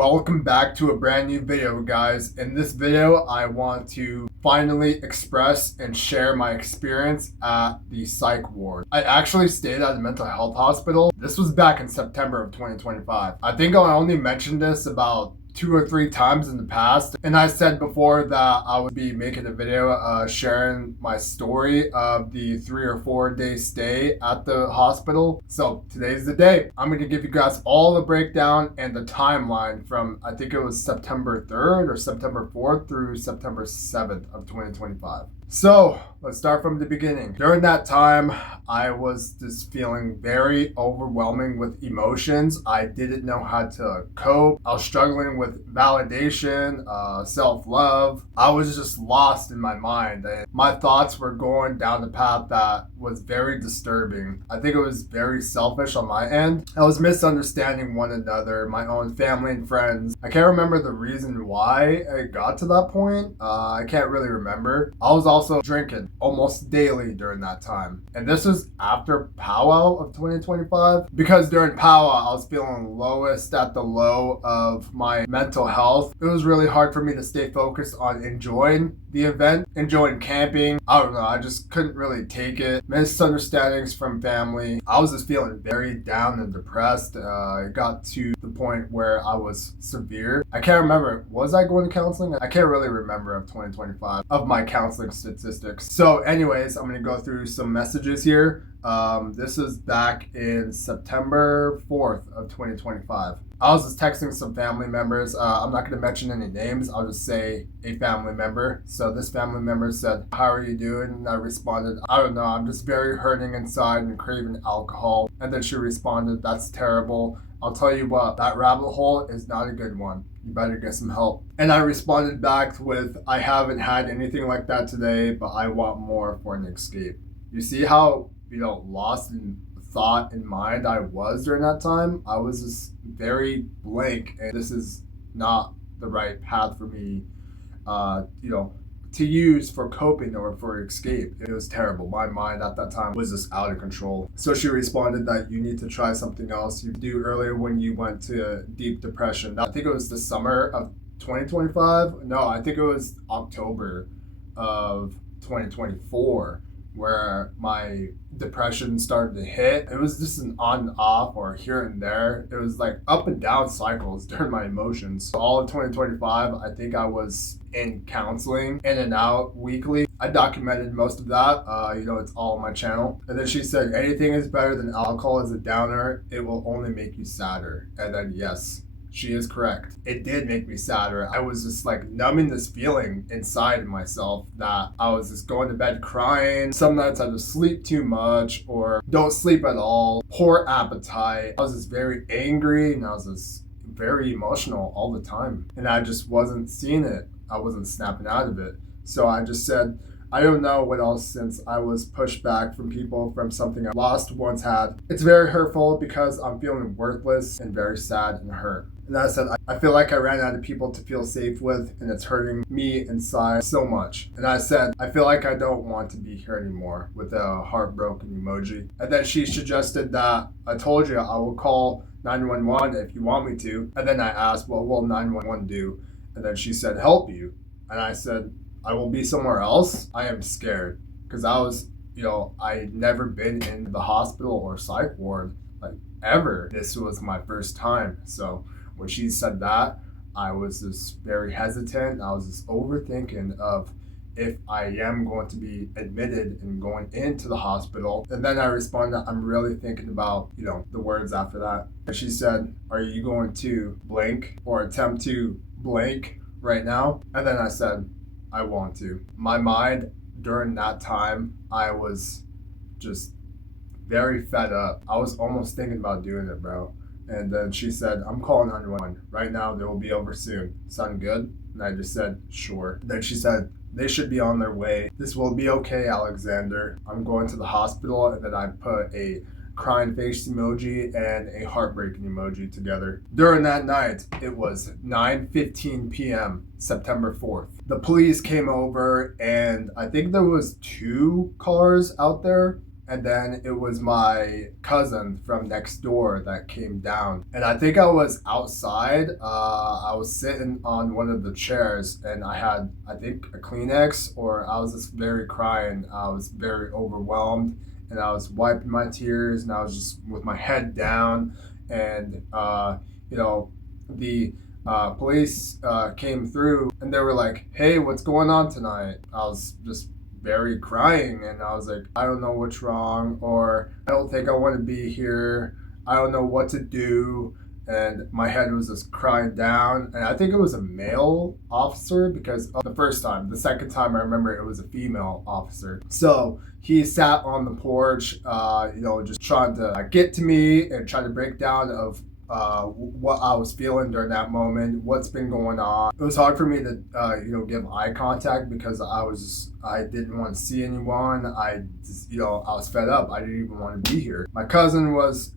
Welcome back to a brand new video, guys. In this video, I want to finally express and share my experience at the psych ward. I actually stayed at a mental health hospital. This was back in September of 2025. I think I only mentioned this about 2 or 3 times in the past, and I said before that I would be making a video sharing my story of the 3 or 4 day stay at the hospital. So today's the day. I'm going to give you guys all the breakdown and the timeline from, I think it was September 3rd or September 4th through September 7th of 2025. So let's start from the beginning. During that time, I was just feeling very overwhelming with emotions. I didn't know how to cope. I was struggling with validation, self-love. I was just lost in my mind. And my thoughts were going down the path that was very disturbing. I think it was very selfish on my end. I was misunderstanding one another, my own family and friends. I can't remember the reason why I got to that point. I can't really remember. I was also drinking almost daily during that time. And this was after powwow of 2025, because during powwow I was feeling lowest at the low of my mental health. It was really hard for me to stay focused on enjoying the event, enjoying camping. I don't know, I just couldn't really take it. Misunderstandings from family. I was just feeling very down and depressed. It got to the point where I was severe. I can't remember, was I going to counseling? I can't really remember of 2025 of my counseling statistics. So anyways, I'm gonna go through some messages here. This is back in September 4th of 2025. I was just texting some family members. I'm not going to mention any names. I'll just say a family member. So this family member said, "How are you doing?" And I responded, "I don't know. I'm just very hurting inside and craving alcohol." And then she responded, "That's terrible. I'll tell you what, that rabbit hole is not a good one. You better get some help." And I responded back with, "I haven't had anything like that today, but I want more for an escape." You see how, lost in thought and mind I was during that time? I was just very blank, and this is not the right path for me, to use for coping or for escape. It was terrible. My mind at that time was just out of control. So she responded that you need to try something else you do earlier when you went to deep depression. I think it was the summer of 2025. No, I think it was October of 2024 where my depression started to hit. It was just an on and off or here and there. It was like up and down cycles during my emotions. All of 2025, I think I was in counseling, in and out weekly. I documented most of that. It's all on my channel. And then she said, "Anything is better than alcohol as a downer. It will only make you sadder." And then yes, she is correct. It did make me sadder. I was just like numbing this feeling inside myself that I was just going to bed crying. Some nights I just sleep too much or don't sleep at all. Poor appetite. I was just very angry and I was just very emotional all the time. And I just wasn't seeing it. I wasn't snapping out of it. So I just said, I don't know what else, since I was pushed back from people from something I lost once had. It's very hurtful because I'm feeling worthless and very sad and hurt. And I said, I feel like I ran out of people to feel safe with, and it's hurting me inside so much. And I said, I feel like I don't want to be here anymore, with a heartbroken emoji. And then she suggested that, I told you I will call 911 if you want me to. And then I asked, well, what will 911 do? And then she said, help you. And I said, I will be somewhere else. I am scared because I was, I'd never been in the hospital or psych ward like ever. This was my first time. So when she said that, I was just very hesitant. I was just overthinking of if I am going to be admitted and going into the hospital. And then I responded, I'm really thinking about, the words after that. And she said, are you going to blank or attempt to blank right now? And then I said, I want to. My mind during that time, I was just very fed up. I was almost thinking about doing it, bro. And then she said, I'm calling 911 right now. They will be over soon. Sound good? And I just said, sure. Then she said, they should be on their way. This will be okay, Alexander. I'm going to the hospital. And then I put a crying face emoji and a heartbreaking emoji together. During that night, it was 9:15 p.m., September 4th. The police came over and I think there was 2 cars out there. And then it was my cousin from next door that came down. And I think I was outside. I was sitting on one of the chairs and I had, I think, a Kleenex, or I was just very crying. I was very overwhelmed and I was wiping my tears and I was just with my head down. And, the police came through and they were like, "Hey, what's going on tonight?" I was just very crying and I was like, "I don't know what's wrong," or "I don't think I want to be here. I don't know what to do." And my head was just crying down. And I think it was a male officer because the first time, the second time I remember it was a female officer. So he sat on the porch, just trying to get to me and try to break down of what I was feeling during that moment, what's been going on. It was hard for me to, give eye contact because I didn't want to see anyone. I was fed up. I didn't even want to be here. My cousin was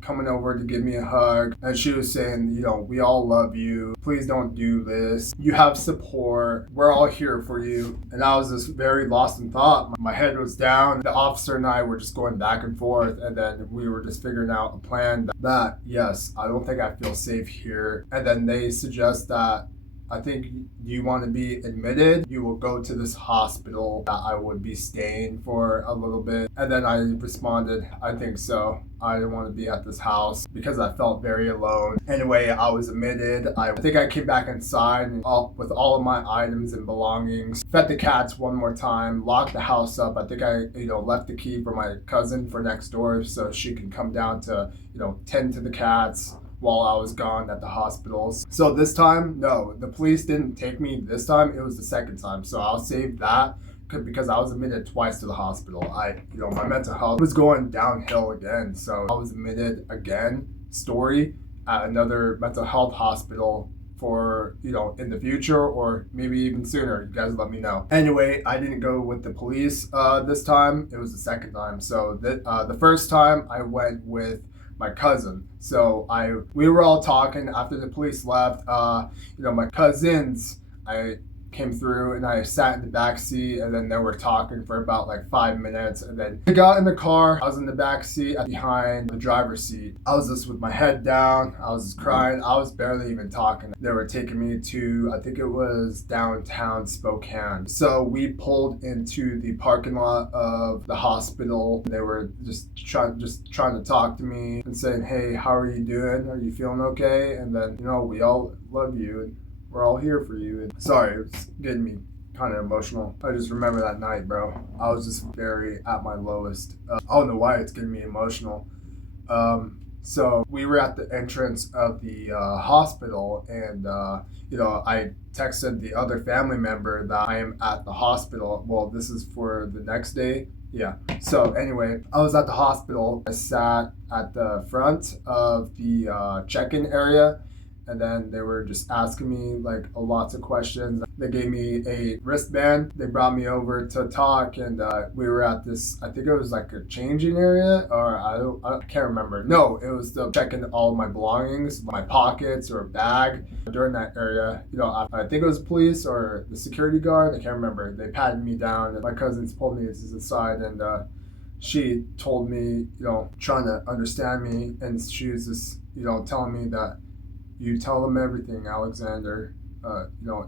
coming over to give me a hug, and she was saying, "We all love you. Please don't do this. You have support. We're all here for you." And I was just very lost in thought. My head was down. The officer and I were just going back and forth, and then we were just figuring out a plan that yes, I don't think I feel safe here. And then they suggest that, I think, you want to be admitted, you will go to this hospital that I would be staying for a little bit. And then I responded, "I think so. I didn't want to be at this house," because I felt very alone. Anyway, I was admitted. I think I came back inside with all of my items and belongings, fed the cats one more time, locked the house up. I think I, left the key for my cousin for next door so she can come down to, tend to the cats while I was gone at the hospitals. So this time, no, the police didn't take me this time. It was the second time. So I'll save that because I was admitted twice to the hospital. My mental health was going downhill again. So I was admitted again, at another mental health hospital for, in the future or maybe even sooner. You guys let me know. Anyway, I didn't go with the police this time. It was the second time. So the first time I went with my cousin. So we were all talking after the police left. My cousins, I came through and I sat in the back seat, and then they were talking for about like 5 minutes, and then I got in the car. I was in the back seat behind the driver's seat. I was just with my head down. I was just crying. I was barely even talking. They were taking me to, I think it was downtown Spokane. So we pulled into the parking lot of the hospital. They were just trying to talk to me and saying, "Hey, how are you doing? Are you feeling okay?" And then, "We all love you and we're all here for you." And sorry, it was getting me kind of emotional. I just remember that night, bro. I was just very at my lowest. I don't know why it's getting me emotional. So we were at the entrance of the hospital, and I texted the other family member that I am at the hospital. Well, this is for the next day. Yeah. So anyway, I was at the hospital. I sat at the front of the check-in area. And then they were just asking me like lots of questions. They gave me a wristband. They brought me over to talk, and we were at this, I think it was like a changing area, or I can't remember. No, it was to check in all of my belongings, my pockets or bag. During that area, I think it was police or the security guard. I can't remember. They patted me down, and my cousins pulled me to the side, and she told me, trying to understand me, and she was just, telling me that, "You tell them everything, Alexander.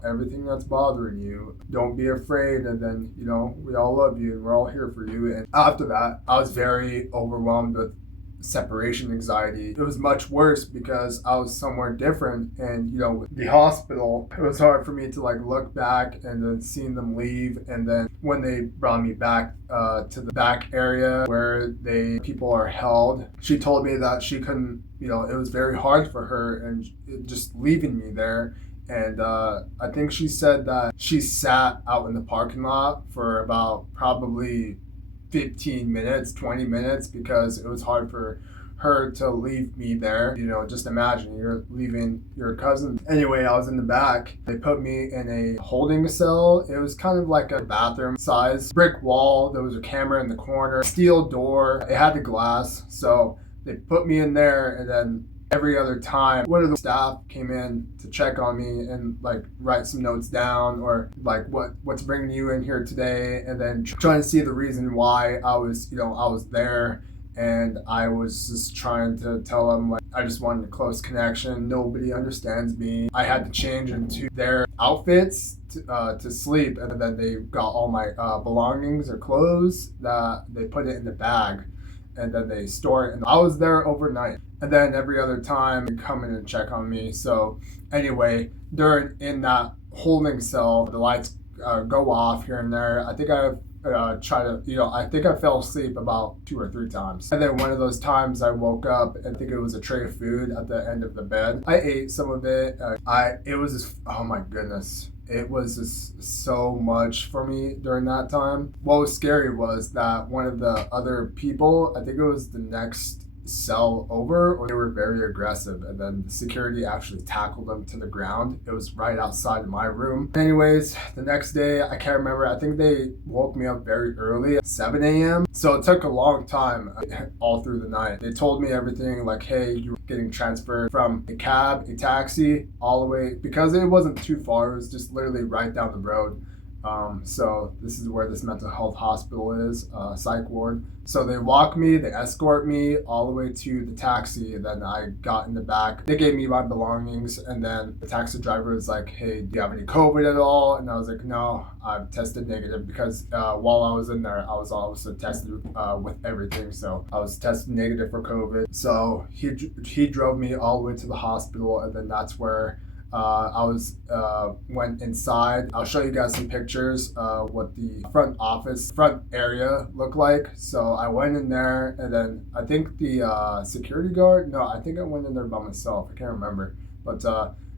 Everything that's bothering you. Don't be afraid. And then, we all love you and we're all here for you." And after that, I was very overwhelmed with separation anxiety. It was much worse because I was somewhere different, and with the hospital, it was hard for me to like look back and then seeing them leave. And then when they brought me back to the back area where people are held, she told me that she couldn't, it was very hard for her and just leaving me there. And I think she said that she sat out in the parking lot for about probably 15 minutes, 20 minutes, because it was hard for her to leave me there. Just imagine you're leaving your cousin. Anyway, I was in the back. They put me in a holding cell. It was kind of like a bathroom size brick wall. There was a camera in the corner, steel door. It had the glass. So they put me in there, and then every other time one of the staff came in to check on me and like write some notes down, or like what's bringing you in here today, and then trying to see the reason why I was there. and I was just trying to tell them like I just wanted a close connection. Nobody understands me. I had to change into their outfits to sleep, and then they got all my belongings or clothes that they put it in the bag, and then they store it. And I was there overnight, and then every other time they come in and check on me. So anyway, during in that holding cell, the lights go off here and there. I think I I think I fell asleep about 2 or 3 times. And then one of those times I woke up and I think it was a tray of food at the end of the bed. I ate some of it. It was just, oh my goodness. It was just so much for me during that time. What was scary was that one of the other people, I think it was the next cell over, or they were very aggressive, and then the security actually tackled them to the ground. It was right outside of my room. Anyways, the next day, I can't remember, I think they woke me up very early at 7 a.m. So it took a long time all through the night. They told me everything like, hey, you're getting transferred from a cab, a taxi, all the way, because it wasn't too far, it was just literally right down the road. So this is where this mental health hospital is, psych ward. So they walk me, they escort me all the way to the taxi, and then I got in the back. They gave me my belongings, and then the taxi driver was like, hey, do you have any COVID at all? And I was like, no, I've tested negative, because while I was in there, I was also tested with everything. So I was tested negative for COVID. So he drove me all the way to the hospital, and then that's where I went inside. I'll show you guys some pictures what the front area looked like. So I went in there, and then I think the security guard, no, I think I went in there by myself. I can't remember, but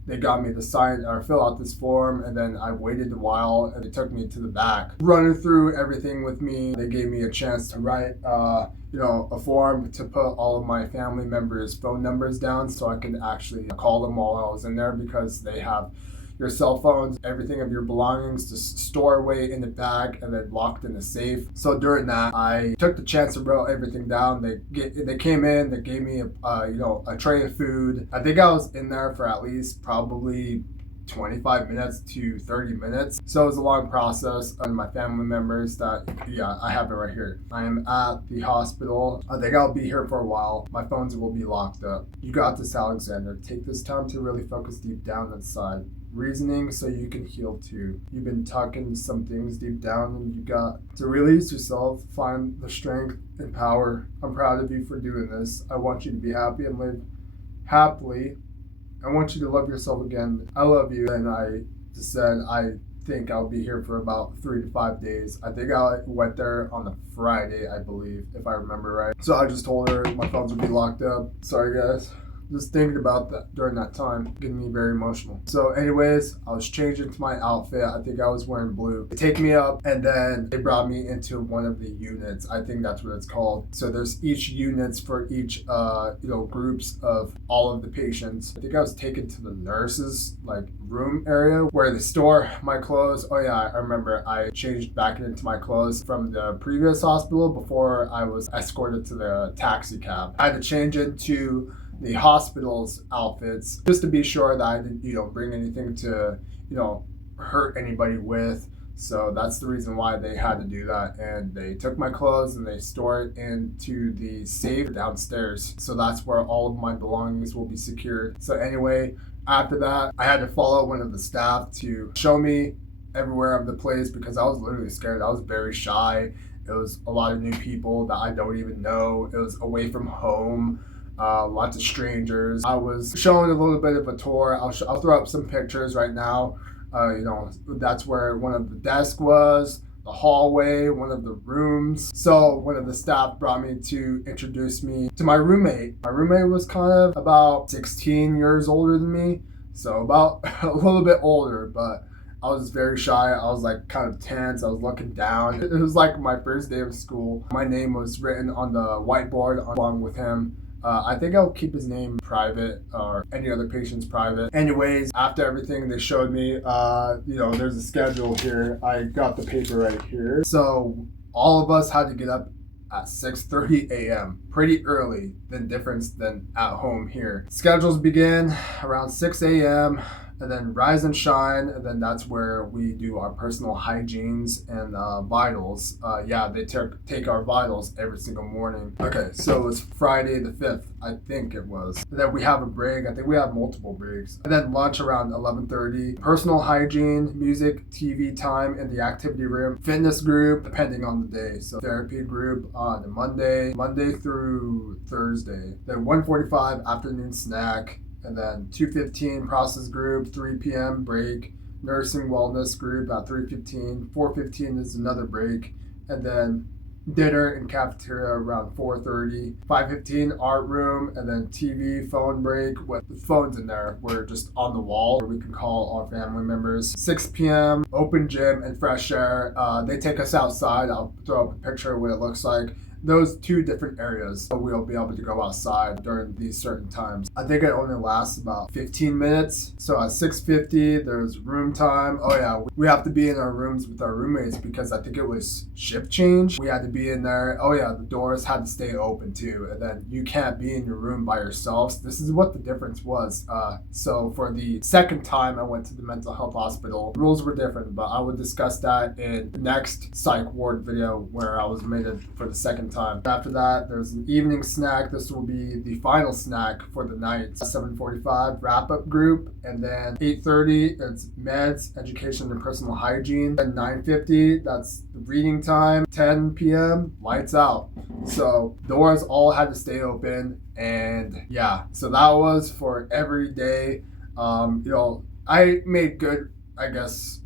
they got me to sign or fill out this form, and then I waited a while, and they took me to the back, running through everything with me. They gave me a chance to write a form to put all of my family members' phone numbers down so I could actually call them while I was in there, because they have your cell phones, everything of your belongings to store away in the bag and then locked in the safe. So during that, I took the chance to write everything down. They came in, they gave me a tray of food. I think I was in there for at least probably 25 minutes to 30 minutes. So it was a long process. And my family members I have it right here. I am at the hospital. I think I'll be here for a while. My phones will be locked up. You got this, Alexander. Take this time to really focus deep down inside. Reasoning so you can heal too. You've been tucking some things deep down, and you got to release yourself, find the strength and power. I'm proud of you for doing this. I want you to be happy and live happily. I want you to love yourself again. I love you. And I just said, I think I'll be here for about 3 to 5 days. I think I went there on a Friday, I believe, if I remember right. So I just told her my phones would be locked up. Sorry, guys. Just thinking about that during that time, getting me very emotional. So anyways, I was changing to my outfit. I think I was wearing blue. They take me up, and then they brought me into one of the units. I think that's what it's called. So there's each units for each groups of all of the patients. I think I was taken to the nurses room area where they store my clothes. Oh yeah, I remember I changed back into my clothes from the previous hospital before I was escorted to the taxi cab. I had to change into the hospital's outfits just to be sure that I didn't bring anything to hurt anybody with. So that's the reason why they had to do that, and they took my clothes and they stored it into the safe downstairs. So that's where all of my belongings will be secured. So anyway, after that, I had to follow one of the staff to show me everywhere of the place, because I was literally scared. I was very shy. It was a lot of new people that I don't even know. It was away from home. Lots of strangers. I was showing a little bit of a tour. I'll throw up some pictures right now. That's where one of the desks was, the hallway, one of the rooms. So one of the staff brought me to introduce me to my roommate. My roommate was kind of about 16 years older than me, so about a little bit older, but I was very shy. I was kind of tense. I was looking down. It was like my first day of school. My name was written on the whiteboard along with him. I think I'll keep his name private, or any other patient's private. Anyways, after everything they showed me, there's a schedule here. I got the paper right here. So all of us had to get up at 6:30 a.m. Pretty early, than at home here. Schedules begin around 6 a.m. and then Rise and Shine, and then that's where we do our personal hygienes and vitals. Yeah, they take our vitals every single morning. Okay, so it's Friday the 5th, I think it was. And then we have a break. I think we have multiple breaks. And then lunch around 11:30. Personal hygiene, music, TV time in the activity room, fitness group, depending on the day. So therapy group on Monday through Thursday. Then 1:45 afternoon snack. And then 2:15 process group, 3 p.m. break, nursing wellness group at 3:15, 4:15 is another break, and then dinner in cafeteria around 4:30, 5:15 art room, and then TV phone break with the phones in there. We're just on the wall where we can call our family members. 6 p.m. open gym and fresh air. They take us outside. I'll throw up a picture of what it looks like. Those two different areas, so we'll be able to go outside during these certain times. I think it only lasts about 15 minutes. So at 6:50, there's room time. Oh yeah, we have to be in our rooms with our roommates because I think it was shift change. We had to be in there. Oh yeah, the doors had to stay open too. And then you can't be in your room by yourselves. This is what the difference was. So for the second time I went to the mental health hospital, rules were different, but I would discuss that in the next psych ward video where I was admitted for the second time. After that, there's an evening snack. This will be the final snack for the night. 7:45 wrap-up group, and then 8:30 it's meds, education, and personal hygiene. And 9:50 that's the reading time. 10 p.m. lights out. So doors all had to stay open, and yeah. So that was for every day. I made good, I guess,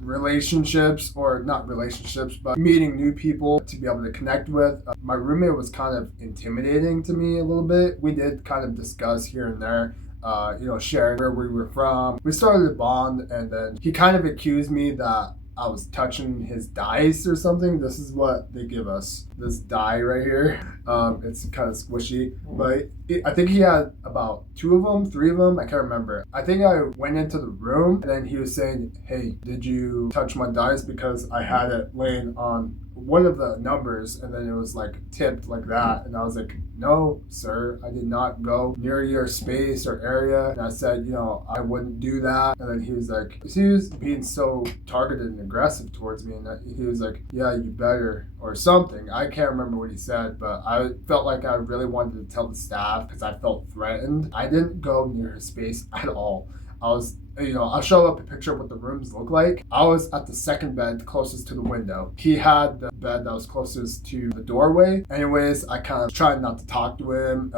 relationships, or not relationships, but meeting new people to be able to connect with. My roommate was kind of intimidating to me a little bit. We did kind of discuss here and there, sharing where we were from. We started to bond, and then he kind of accused me that I was touching his dice or something. This is what they give us. This die right here. It's kind of squishy, but I think he had about 2 of them, 3 of them. I can't remember. I think I went into the room, and then he was saying, "Hey, did you touch my dice?" Because I had it laying on one of the numbers, and then it was like tipped like that, and I was like, "No, sir, I did not go near your space or area." And I said, I wouldn't do that. And then he was being so targeted and aggressive towards me, and he was like, "Yeah, you better," or something. I can't remember what he said, but I felt like I really wanted to tell the staff because I felt threatened. I didn't go near his space at all. I'll show up a picture of what the rooms look like. I was at the second bed closest to the window. He had the bed that was closest to the doorway. Anyways, I kind of tried not to talk to him.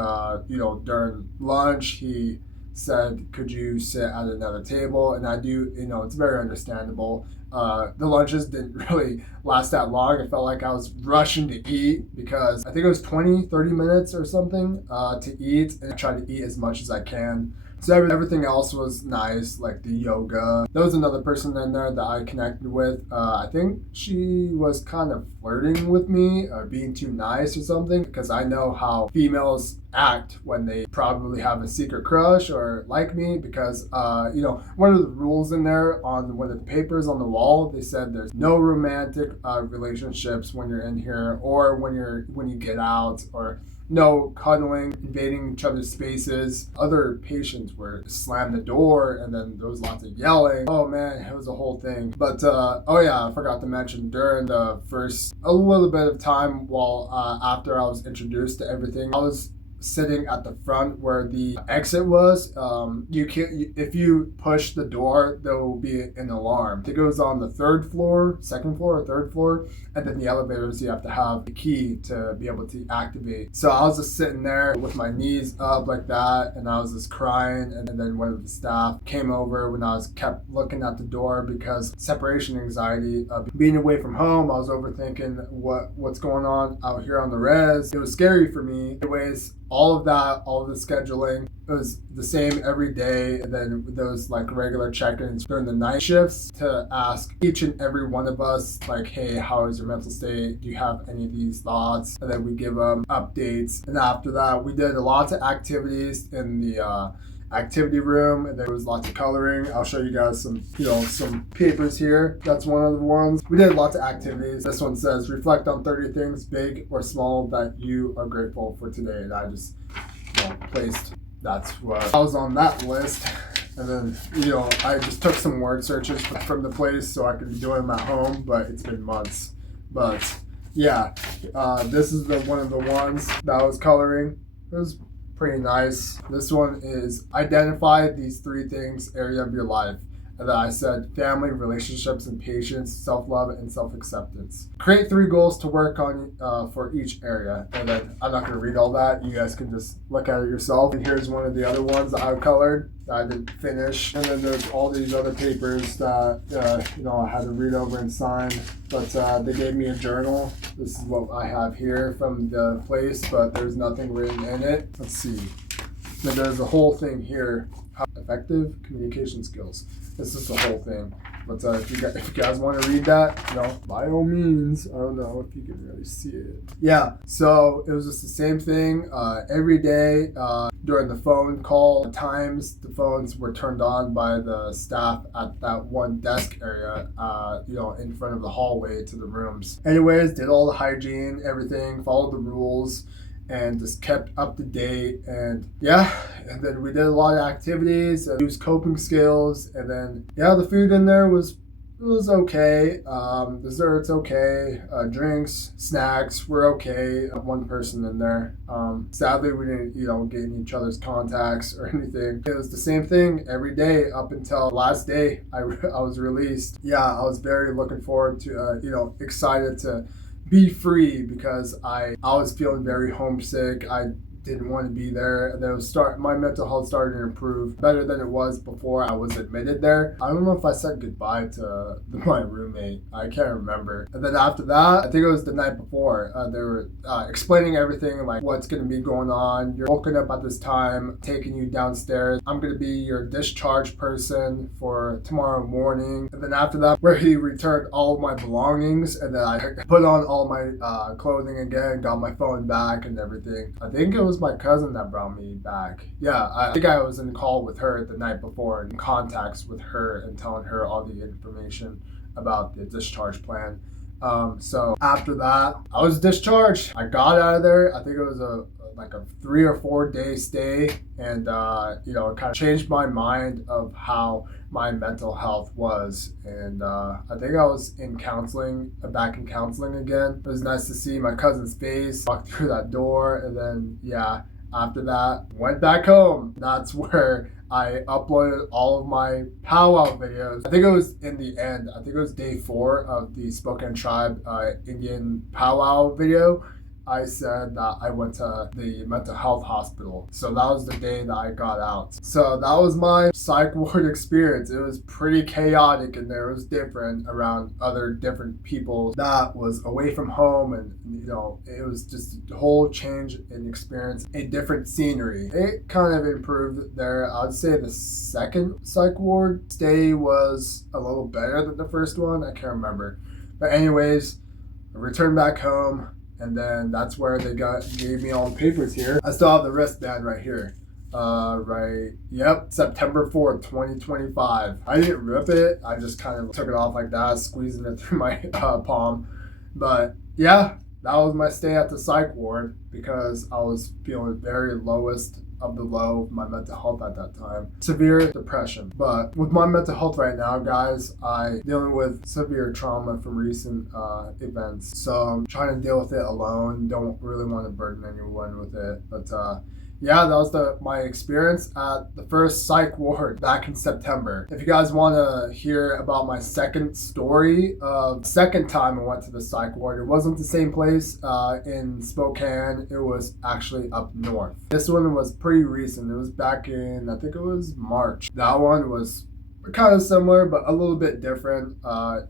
During lunch, he said, "Could you sit at another table?" And I do, it's very understandable. The lunches didn't really last that long. I felt like I was rushing to eat because I think it was 20-30 minutes or something to eat, and I tried to eat as much as I can. So everything else was nice, like the yoga. There was another person in there that I connected with. I think she was kind of flirting with me or being too nice or something, because I know how females act when they probably have a secret crush or like me, because one of the rules in there on one of the papers on the wall, they said there's no romantic relationships when you're in here, or when you get out, or no cuddling, invading each other's spaces. Other patients were slammed the door, and then there was lots of yelling. Oh man, it was a whole thing. But I forgot to mention, during the first a little bit of time while after I was introduced to everything, I was sitting at the front where the exit was. If you push the door, there will be an alarm. I think it was on the second floor or third floor, and then the elevators, you have to have the key to be able to activate. So I was just sitting there with my knees up like that, and I was just crying, and then one of the staff came over when I was kept looking at the door because separation anxiety, being away from home. I was overthinking what's going on out here on the res. It was scary for me. Anyways, all of the scheduling, it was the same every day. And then those like regular check-ins during the night shifts to ask each and every one of us, like, "Hey, how is your mental state? Do you have any of these thoughts?" And then we give them updates. And after that, we did lots of activities in the activity room, and there was lots of coloring. I'll show you guys some papers here. That's one of the ones. We did lots of activities. This one says, "Reflect on 30 things, big or small, that you are grateful for today." And I just placed, that's what I was on that list. And then, I just took some word searches from the place so I could do them at home, but it's been months. But yeah, this is one of the ones that I was coloring. It was pretty nice. This one is identify these 3 things area of your life. And then I said family, relationships, and patience, self-love, and self-acceptance. Create 3 goals to work on for each area. And then I'm not going to read all that. You guys can just look at it yourself. And here's one of the other ones that I colored that I didn't finish. And then there's all these other papers that, I had to read over and sign. But they gave me a journal. This is what I have here from the place, but there's nothing written in it. Let's see. Then there's a whole thing here. Effective communication skills. This is the whole thing. But if you guys want to read that, by all means. I don't know if you can really see it. Yeah, so it was just the same thing every day during the phone call. At times, the phones were turned on by the staff at that one desk area, in front of the hallway to the rooms. Anyways, did all the hygiene, everything, followed the rules, and just kept up to date. And then we did a lot of activities and used coping skills. And then the food in there was okay. Desserts okay. Drinks, snacks were okay. One person in there. Sadly, we didn't get in each other's contacts or anything. It was the same thing every day up until the last day I was released. I was very looking forward to excited to be free, because I was feeling very homesick. I didn't want to be there. And then my mental health started to improve better than it was before I was admitted there. I don't know if I said goodbye to my roommate. I can't remember. And then after that, I think it was the night before, they were explaining everything, like what's going to be going on. You're woken up at this time, taking you downstairs. I'm going to be your discharge person for tomorrow morning. And then after that, where he returned all of my belongings, and then I put on all my clothing again, got my phone back and everything. I think it was my cousin that brought me back. I think I was in call with her the night before, in contacts with her and telling her all the information about the discharge plan. So after that, I was discharged. I got out of there. I think it was a 3 or 4 day stay, and it kind of changed my mind of how my mental health was. And I think I was back in counseling again. It was nice to see my cousin's face, walk through that door, and then after that, went back home. That's where I uploaded all of my powwow videos. I think it was in the end. I think it was day 4 of the Spokane Tribe Indian powwow video. I said that I went to the mental health hospital. So that was the day that I got out. So that was my psych ward experience. It was pretty chaotic in there. It was different around other different people that was away from home, and it was just a whole change in experience, a different scenery. It kind of improved there. I'd say the second psych ward stay was a little better than the first one. I can't remember. But anyways, I returned back home. And then that's where they gave me all the papers here. I still have the wristband right here. September 4th, 2025. I didn't rip it. I just kind of took it off like that, squeezing it through my palm. But that was my stay at the psych ward, because I was feeling very lowest of the low of my mental health at that time. Severe depression. But with my mental health right now, guys, I'm dealing with severe trauma from recent events. So I'm trying to deal with it alone. Don't really want to burden anyone with it. But that was my experience at the first psych ward back in September. If you guys want to hear about my second story of second time I went to the psych ward, it wasn't the same place in Spokane. It was actually up north. This one was pretty recent. It was back in, I think it was March. That one was kind of similar, but a little bit different.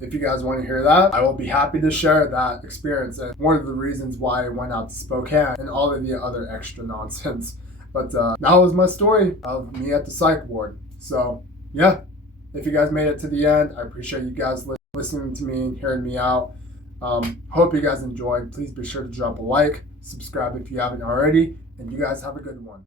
If you guys want to hear that, I will be happy to share that experience and one of the reasons why I went out to Spokane and all of the other extra nonsense. But that was my story of me at the psych ward. So if you guys made it to the end, I appreciate you guys listening to me and hearing me out. Hope you guys enjoyed. Please be sure to drop a like, subscribe if you haven't already, and you guys have a good one.